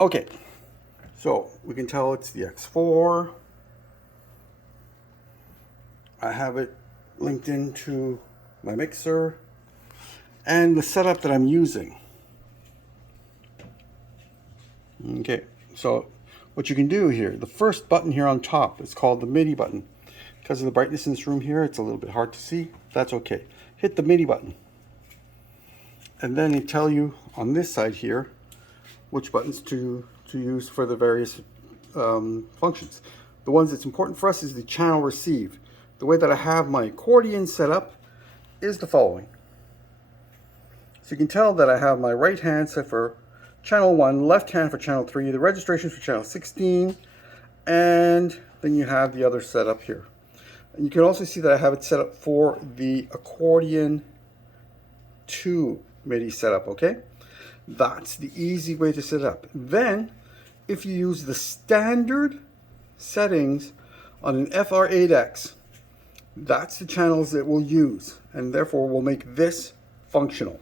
Okay, so we can tell it's the X4. I have it linked into my mixer and the setup that I'm using. Okay, so what you can do here, the first button here on top is called the MIDI button. Because of the brightness in this room here, it's a little bit hard to see. That's okay. Hit the MIDI button. And then they tell you on this side here which buttons to use for the various functions. The ones that's important for us is the channel receive. The way that I have my accordion set up is the following. So you can tell that I have my right hand set for channel 1, left hand for channel 3, the registration for channel 16, and then you have the other setup here. And you can also see that I have it set up for the accordion 2 MIDI setup, okay? That's the easy way to set it up. Then, if you use the standard settings on an FR-8X, that's the channels it will use, and therefore will make this functional.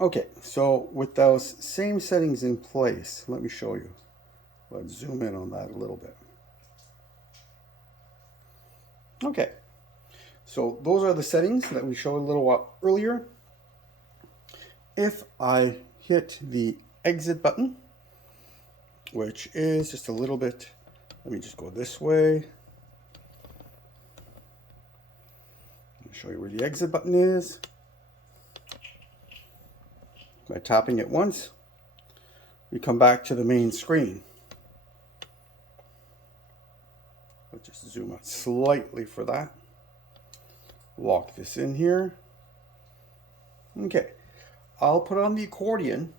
Okay, so with those same settings in place, let me show you. Let's zoom in on that a little bit. Okay, so those are the settings that we showed a little while earlier. If I hit the exit button, which is just a little bit, let me just go this way. I'll show you where the exit button is. By tapping it once, we come back to the main screen. Let's just zoom out slightly for that. Lock this in here. Okay, I'll put on the accordion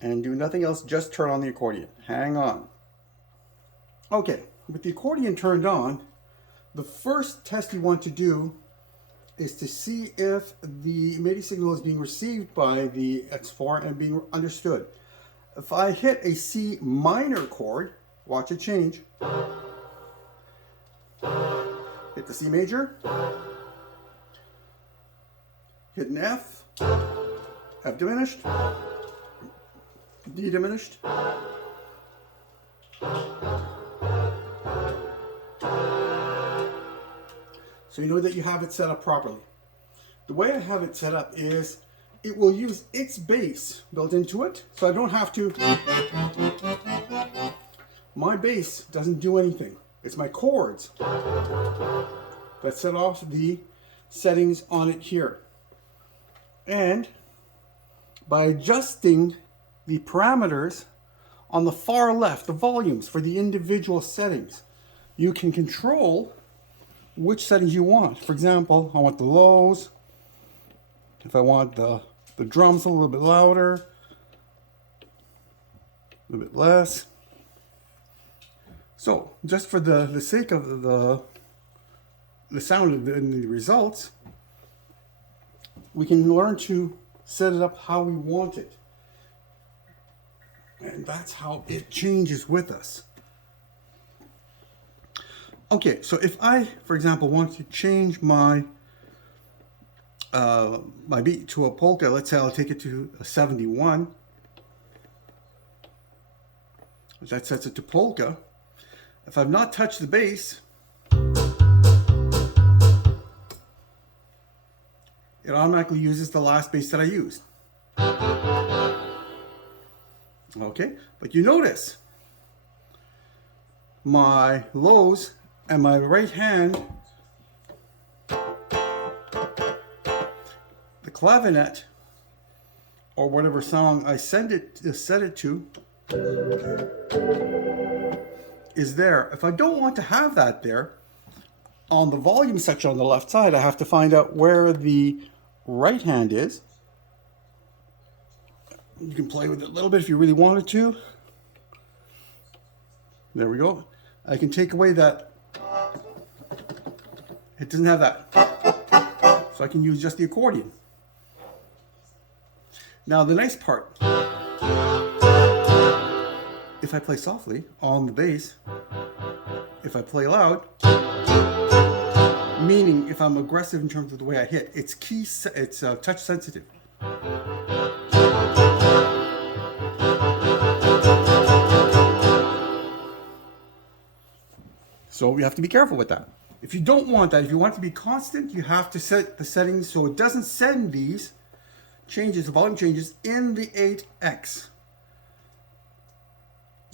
and do nothing else, just turn on the accordion. Hang on. Okay, with the accordion turned on, the first test you want to do is to see if the MIDI signal is being received by the X4 and being understood. If I hit a C minor chord, watch it change. Hit the C major. Hit an F. F diminished. D diminished. So you know that you have it set up properly. The way I have it set up is it will use its bass built into it, so I don't have to. My bass doesn't do anything. It's my chords that set off the settings on it here. And by adjusting the parameters on the far left, the volumes for the individual settings, you can control which settings you want. For example, I want the lows. If I want the drums a little bit louder, a little bit less. So just for the sake of the sound of the results, we can learn to set it up how we want it. And that's how it changes with us. Okay, so if I, for example, want to change my my beat to a polka, let's say I'll take it to a 71. That sets it to polka. If I've not touched the bass, it automatically uses the last bass that I used. Okay, but you notice my lows and my right hand, the clavinet, or whatever song I set it to, is there. If I don't want to have that there, on the volume section on the left side, I have to find out where the right hand is. You can play with it a little bit if you really wanted to. There we go. I can take away that. It doesn't have that. So I can use just the accordion. Now the nice part, if I play softly on the bass, if I play loud, meaning if I'm aggressive in terms of the way I hit, it's touch sensitive. So you have to be careful with that. If you don't want that, if you want it to be constant, you have to set the settings so it doesn't send these changes, the volume changes, in the 8X.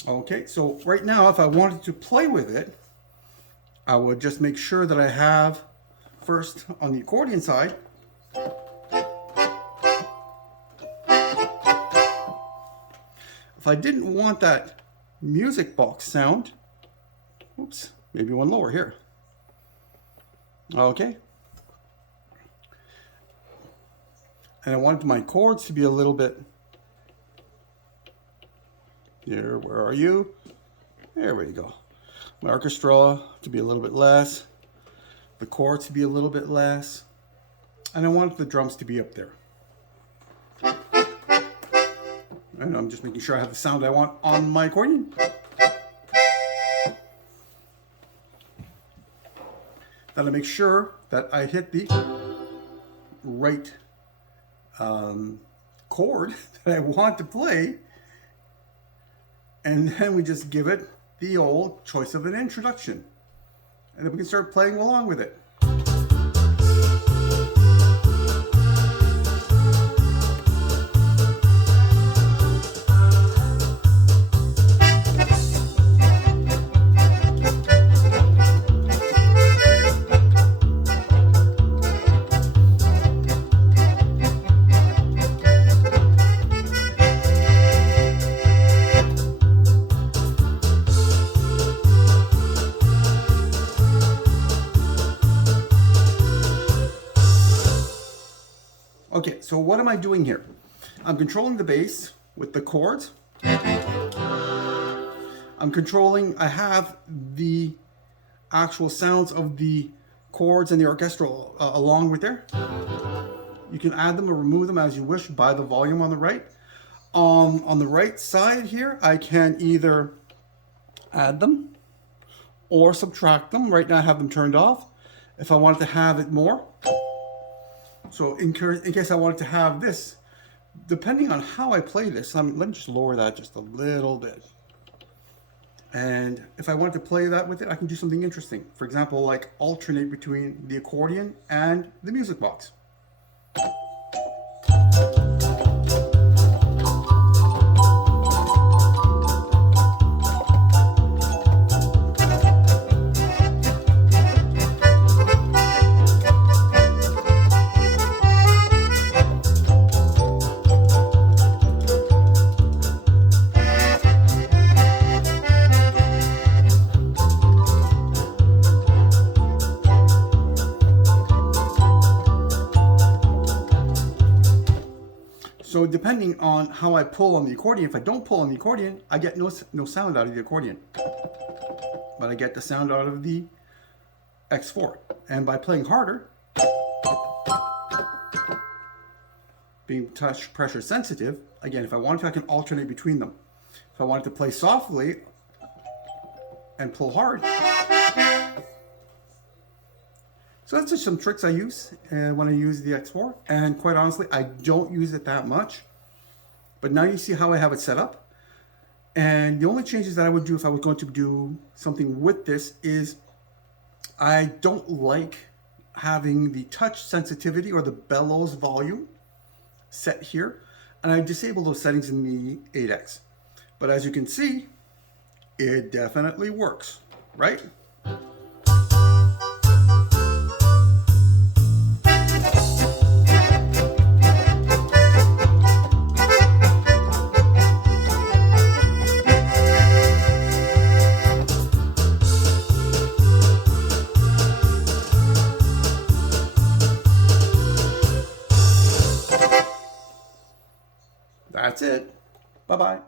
Okay, so right now, if I wanted to play with it, I would just make sure that I have, first on the accordion side, if I didn't want that music box sound, oops, maybe one lower here. Okay. And I wanted my chords to be a little bit, here, where are you? There we go. My orchestra to be a little bit less, the chords to be a little bit less, and I wanted the drums to be up there. And I'm just making sure I have the sound I want on my accordion. Then I make sure that I hit the right chord that I want to play, and then we just give it the old choice of an introduction, and then we can start playing along with it. Okay, so what am I doing here? I'm controlling the bass with the chords. I'm controlling, I have the actual sounds of the chords and the orchestral along with there. You can add them or remove them as you wish by the volume on the right. On the right side here, I can either add them or subtract them. Right now I have them turned off. If I wanted to have it more, so in case I wanted to have this, depending on how I play this, let me just lower that just a little bit. And if I wanted to play that with it, I can do something interesting. For example, like alternate between the accordion and the music box. So depending on how I pull on the accordion, if I don't pull on the accordion, I get no sound out of the accordion. But I get the sound out of the X4. And by playing harder, being touch pressure sensitive, again, if I wanted to, I can alternate between them. If I wanted to play softly and pull hard. So that's just some tricks I use when I use the X4, and quite honestly, I don't use it that much. But now you see how I have it set up. And the only changes that I would do if I was going to do something with this is I don't like having the touch sensitivity or the bellows volume set here, and I disable those settings in the 8X. But as you can see, it definitely works, right? That's it. Bye-bye.